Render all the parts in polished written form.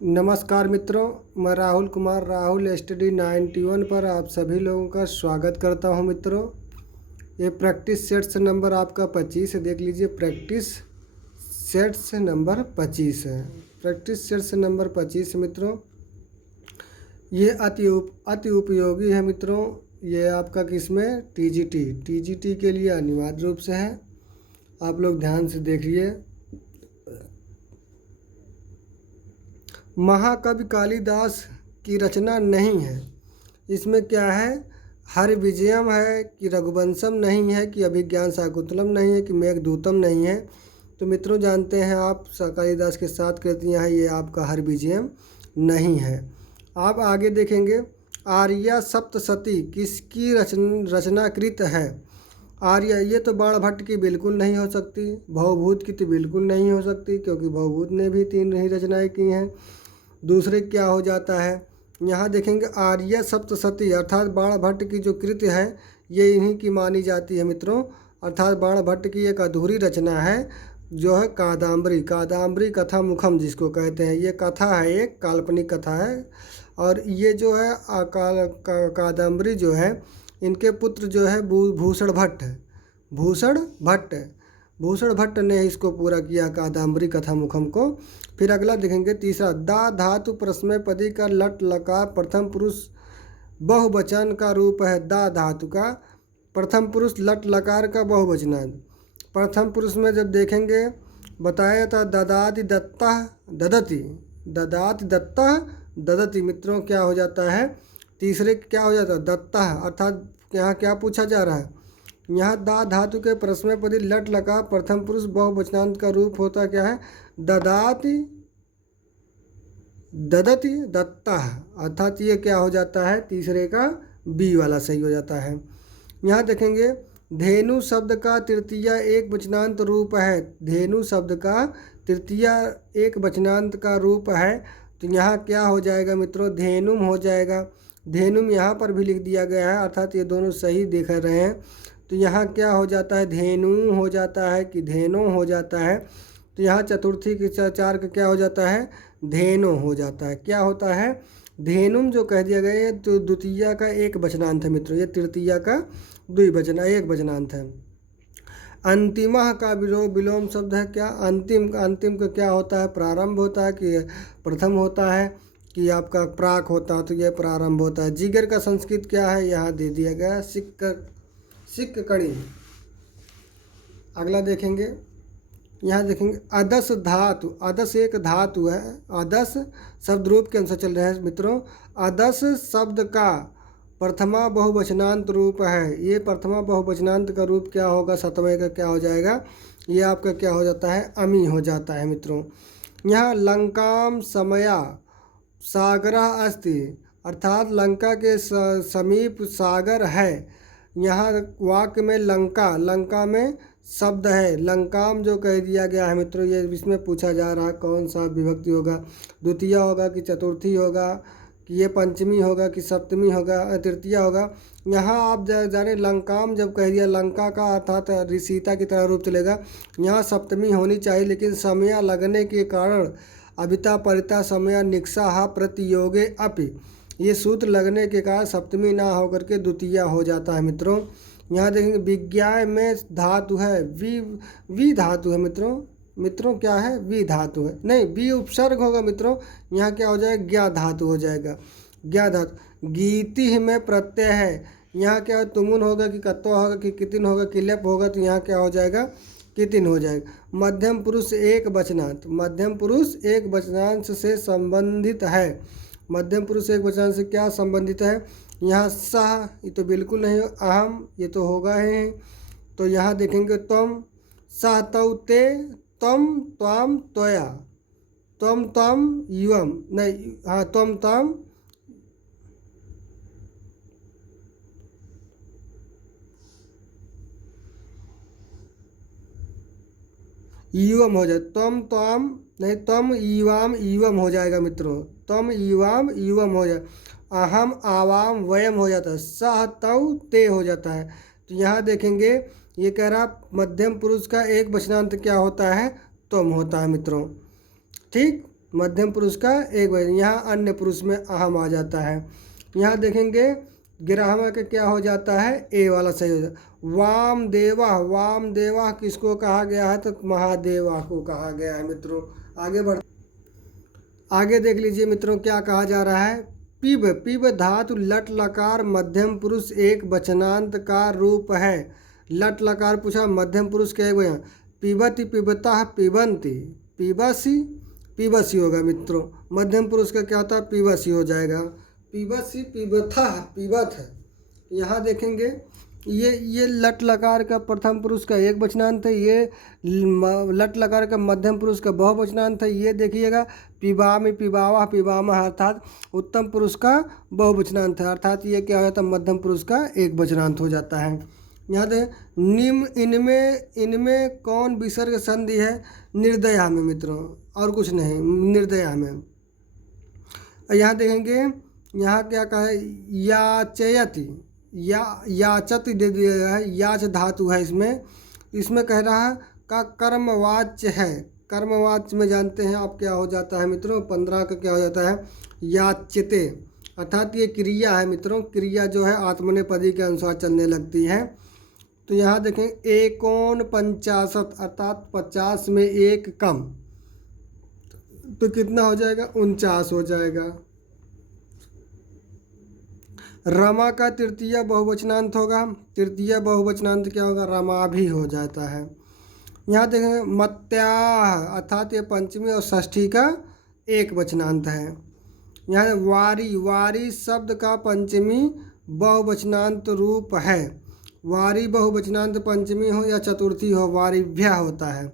नमस्कार मित्रों, मैं राहुल कुमार राहुल स्टडी 91 पर आप सभी लोगों का स्वागत करता हूं। मित्रों, ये प्रैक्टिस सेट्स नंबर आपका 25 है। देख लीजिए, प्रैक्टिस सेट्स नंबर 25 है। प्रैक्टिस सेट्स नंबर 25 मित्रों, ये अति उपयोगी है मित्रों। ये आपका किसमें टीजीटी के लिए अनिवार्य रूप से है। आप लोग ध्यान से देखिए। महाकवि कालिदास की रचना नहीं है। इसमें क्या है? हरिविजयम है कि रघुवंशम नहीं है कि अभिज्ञान शाकुंतलम नहीं है कि मेघदूतम नहीं है। तो मित्रों, जानते हैं आप कालिदास के 7 कृतियाँ हैं, ये आपका हरिविजयम नहीं है। आप आगे देखेंगे, आर्या सप्तशती किसकी रचनाकृत है? आर्या, ये तो बाणभट्ट की बिल्कुल नहीं हो सकती। भवभूत की तो बिल्कुल नहीं हो सकती, क्योंकि भवभूत ने भी 3 ही रचनाएँ की हैं। दूसरे क्या हो जाता है? यहाँ देखेंगे आर्य सप्तशती अर्थात बाणभट्ट की जो कृति है ये इन्हीं की मानी जाती है मित्रों। अर्थात बाणभट्ट की एक अधूरी रचना है जो है कादम्बरी कथा मुखम जिसको कहते हैं। ये कथा है, एक काल्पनिक कथा है। और ये जो है कादम्बरी जो है, इनके पुत्र जो है भूषण भट्ट ने इसको पूरा किया, कादम्बरी कथा मुखम को। फिर अगला देखेंगे, तीसरा, दा धातु प्रश्न पदी का लट लकार प्रथम पुरुष बहुवचन का रूप है। दा धातु का प्रथम पुरुष लट लकार का बहुवचन है। प्रथम पुरुष में जब देखेंगे बताया था ददाति दत्ता ददति, ददाति दत्ता ददति। मित्रों, क्या हो जाता है? तीसरे क्या हो जाता है? दत्ता। अर्थात यहाँ क्या पूछा जा रहा है? यहाँ दा धातु के प्रश्नपदी लट लगा प्रथम पुरुष बहुवचनांत का रूप होता क्या है? ददाति ददति दत्ता। अर्थात ये क्या हो जाता है? तीसरे का बी वाला सही हो जाता है। यहाँ देखेंगे, धेनु शब्द का तृतीय एक वचनांत रूप है। धेनु शब्द का तृतीय एक वचनांत का रूप है। तो यहाँ क्या हो जाएगा मित्रों? धेनुम हो जाएगा। धेनुम यहाँ पर भी लिख दिया गया है, अर्थात ये दोनों सही देख रहे हैं। तो यहाँ क्या हो जाता है? धेनु हो जाता है कि धेनो हो जाता है। तो यहाँ चतुर्थी के 4 का क्या हो जाता है? धेनो हो जाता है। क्या होता है? धेनुम जो कह दिया गया है तो द्वितीय का एक वचनांत है मित्रों। ये तृतीय का एक वचनांत है। अंतिमः का विलोम शब्द है क्या? अंतिम का क्या होता है? प्रारंभ होता है कि प्रथम होता है कि आपका प्राक होता है? तो यह प्रारंभ होता है। जिगर का संस्कृत क्या है? यहाँ दे दिया गया सिक्क कड़ी। अगला देखेंगे, यहाँ देखेंगे अदस धातु। अदस एक धातु है। अदस शब्द रूप के अनुसार चल रहे हैं मित्रों। अदस शब्द का प्रथमा बहुवचनांत रूप है। ये प्रथमा बहुवचनांत का रूप क्या होगा? सतवें का क्या हो जाएगा? ये आपका क्या हो जाता है? अमी हो जाता है मित्रों। यहाँ लंकाम समया सागरा अस्ति, अर्थात लंका के समीप सागर है। यहाँ वाक्य में लंका में शब्द है। लंकाम जो कह दिया गया है मित्रों, ये इसमें पूछा जा रहा है कौन सा विभक्ति होगा? द्वितीय होगा कि चतुर्थी होगा कि ये पंचमी होगा कि सप्तमी होगा तृतीय होगा? यहाँ आप जाने लंकाम जब कह दिया, लंका का अर्थात सीता की तरह रूप चलेगा। यहाँ सप्तमी होनी चाहिए, लेकिन समय लगने के कारण अभिता परिता समय निक्षा प्रतियोगे अपि, ये सूत्र लगने के कारण सप्तमी ना होकर के द्वितीय हो जाता है मित्रों। यहाँ देखेंगे विज्ञाय में धातु है, वी धातु है मित्रों क्या है? वी धातु है। नहीं, वी उपसर्ग होगा मित्रों। यहाँ क्या हो जाएगा? ज्ञा धातु हो जाएगा। ज्ञा धातु। गीति में प्रत्यय है। यहाँ क्या है? तुमुन होगा कि कत्वा होगा कि कितिन होगा कि लेप होगा? तो यहाँ क्या हो जाएगा? कितिन हो जाएगा। मध्यम पुरुष एक वचनांत, मध्यम पुरुष एक वचनांश से संबंधित है। मध्यम पुरुष एक वचनांश से क्या संबंधित है? यहाँ सह, ये तो बिल्कुल नहीं। अहम, ये तो होगा ही। तो यहाँ देखेंगे त्वम सह तौ ते त्वम त्वाम त्वया, त्वम त्वम युवम, नहीं, हाँ, त्वम त्वम युवम हो जाए। त्वम त्वाम नहीं, त्वम युवाम युवम हो जाएगा मित्रों। त्वम युवाम युवम हो जाए। अहम आवाम वयम हो जाता है। सह तौ ते हो जाता है। तो यहाँ देखेंगे, ये कह रहा मध्यम पुरुष का एक वचनांत क्या होता है? तुम होता है मित्रों। ठीक, मध्यम पुरुष का एक वचन, यहाँ अन्य पुरुष में अहम आ जाता है। यहाँ देखेंगे गिराहमा का क्या हो जाता है, ए वाला सही हो जाता है। वामदेवा, वामदेवा किसको कहा गया है, तो महादेवा को कहा गया है मित्रों। आगे देख लीजिए मित्रों क्या कहा जा रहा है। पिब, पिब धातु लट लकार मध्यम पुरुष एक वचनांत का रूप है। लट लकार पूछा, मध्यम पुरुष का एक वचन, पिबति पिबता पिबंती, पिबसी पिबसी होगा मित्रों। मध्यम पुरुष का क्या होता है, पिबसी हो जाएगा। पिबसी पिबथा पिबथ। यहाँ देखेंगे ये लट लकार का प्रथम पुरुष का एक वचनांत है, ये लट लकार का मध्यम पुरुष का बहुवचनांत है। ये देखिएगा पिबामी पिबावा पिबामा अर्थात उत्तम पुरुष का बहुवचनांत है, अर्थात ये क्या हो जाता है, मध्यम पुरुष का एक वचनांत हो जाता है। यहाँ दे निम्न, इनमें कौन विसर्ग संधि है, निर्दया में मित्रों, और कुछ नहीं, निर्दया में। यहाँ देखेंगे यहाँ क्या कहा है, याचयति, याचत दे दिया गया है, याच धातु है इसमें कह रहा है का कर्मवाच्य है। कर्मवाच्य में जानते हैं आप क्या हो जाता है मित्रों, 15 का क्या हो जाता है, याच्यते, अर्थात ये क्रिया है मित्रों। क्रिया जो है आत्मनेपदी के अनुसार चलने लगती है। तो यहाँ देखें एकोन 50 अर्थात 50 में एक कम, तो कितना हो जाएगा, 49 हो जाएगा। रमा का तृतीय बहुवचनांत होगा, तृतीय बहुवचनांत क्या होगा, रमा भी हो जाता है। यहाँ देखेंगे मत्याह अर्थात ये पंचमी और षष्ठी का एक वचनांत है। यहाँ वारी, वारी शब्द का पंचमी बहुवचनांत रूप है। वारी बहुवचनांत पंचमी हो या चतुर्थी हो, वारिभ्या होता है।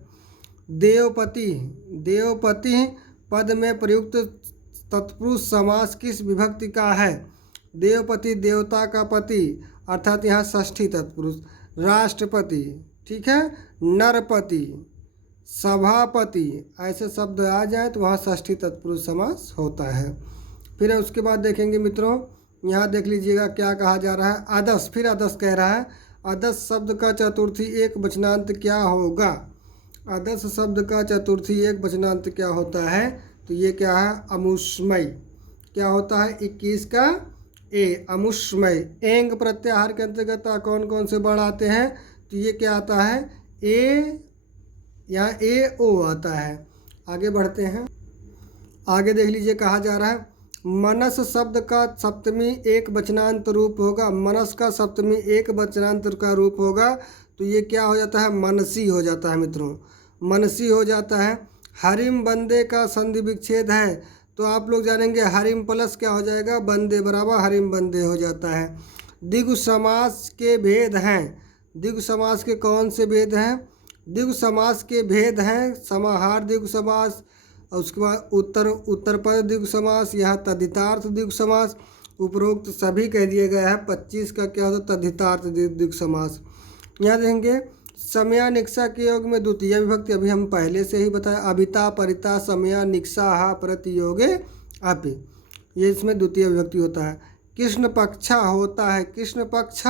देवपति, देवपति पद में प्रयुक्त तत्पुरुष समास किस विभक्ति का है, देवपति देवता का पति, अर्थात यहाँ षष्ठी तत्पुरुष। राष्ट्रपति, ठीक है, नरपति, सभापति, ऐसे शब्द आ जाए तो वहाँ षष्ठी तत्पुरुष समास होता है। फिर उसके बाद देखेंगे मित्रों, यहाँ देख लीजिएगा क्या कहा जा रहा है, अदस, फिर अदस कह रहा है, अदस शब्द का चतुर्थी एक वचनांत क्या होगा, अदस शब्द का चतुर्थी एक वचनांत क्या होता है, तो ये क्या है, अमुष्मय। क्या होता है, 21 का ए, अमुष्मय। एंग प्रत्याहार के अंतर्गत कौन कौन से वर्ण आते हैं, तो ये क्या आता है, ए, यहाँ ए ओ आता है। आगे बढ़ते हैं, आगे देख लीजिए कहा जा रहा है मनस शब्द का सप्तमी एक वचनांत रूप होगा। मनस का सप्तमी एक वचनांत का रूप होगा, तो ये क्या हो जाता है, मनसी हो जाता है मित्रों, मनसी हो जाता है। हरिम बंदे का संधि विच्छेद है, तो आप लोग जानेंगे हरिम प्लस क्या हो जाएगा, बंदे बराबर हरिम बंदे हो जाता है। द्विगु समास के भेद हैं, द्विगु समास के कौन से भेद हैं, द्विगु समास के भेद हैं समाहार द्विगु समास, और उसके बाद उत्तरपद द्विगु समास, यहाँ तद्धितार्थ द्विगु समास। उपरोक्त सभी कह दिए गए हैं। 25 का क्या होता है, तद्धितार्थ द्विगु समास। यहाँ देखेंगे समयानिक्सा के योग में द्वितीय विभक्ति, अभी हम पहले से ही बताया, अभिता परिता समयानिक्सा प्रतियोगे अपि, ये इसमें द्वितीय विभक्ति होता है। कृष्ण पक्ष होता है, कृष्ण पक्ष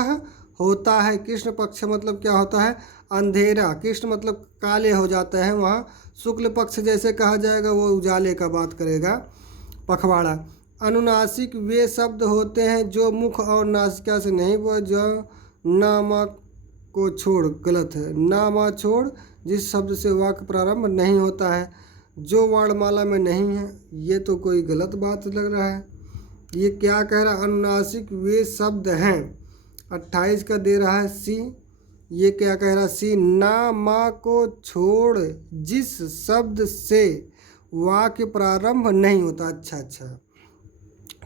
होता है, कृष्ण पक्ष मतलब क्या होता है, अंधेरा, कृष्ण मतलब काले हो जाते हैं, वहाँ शुक्ल पक्ष जैसे कहा जाएगा वो उजाले का बात करेगा, पखवाड़ा। अनुनासिक वे शब्द होते हैं जो मुख और नासिका से नहीं, वह जो नामा को छोड़, गलत है, नामा छोड़ जिस शब्द से वाक्य प्रारंभ नहीं होता है, जो वर्णमाला में नहीं है, ये तो कोई गलत बात लग रहा है। ये क्या कह रहा है, अनुनासिक वे शब्द हैं, 28 का दे रहा है सी। ये क्या कह रहा है, सी, ना मा को छोड़ जिस शब्द से वाक्य प्रारंभ नहीं होता। अच्छा,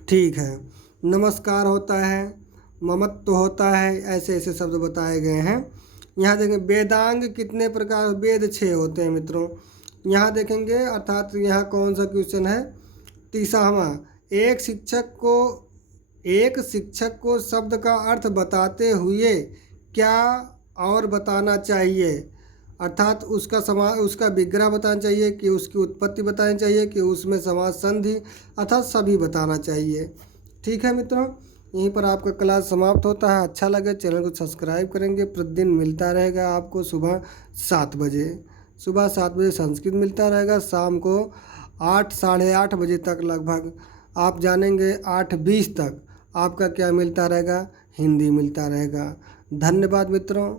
ठीक है। नमस्कार होता है, ममत्व होता है, ऐसे ऐसे शब्द बताए गए हैं। यहाँ देखें वेदांग कितने प्रकार, वेद 6 होते हैं मित्रों। यहाँ देखेंगे अर्थात यहाँ कौन सा क्वेश्चन है, 30वां, एक शिक्षक को शब्द का अर्थ बताते हुए क्या और बताना चाहिए, अर्थात उसका विग्रह बताना चाहिए कि उसकी उत्पत्ति बतानी चाहिए कि उसमें समास संधि, अर्थात सभी बताना चाहिए। ठीक है मित्रों, यहीं पर आपका क्लास समाप्त होता है। अच्छा लगे चैनल को सब्सक्राइब करेंगे, प्रतिदिन मिलता रहेगा आपको सुबह 7 बजे, सुबह 7 बजे संस्कृत मिलता रहेगा, शाम को 8 साढ़े 8 बजे तक लगभग आप जानेंगे। 8:20 तक आपका क्या मिलता रहेगा, हिंदी मिलता रहेगा। धन्यवाद मित्रों।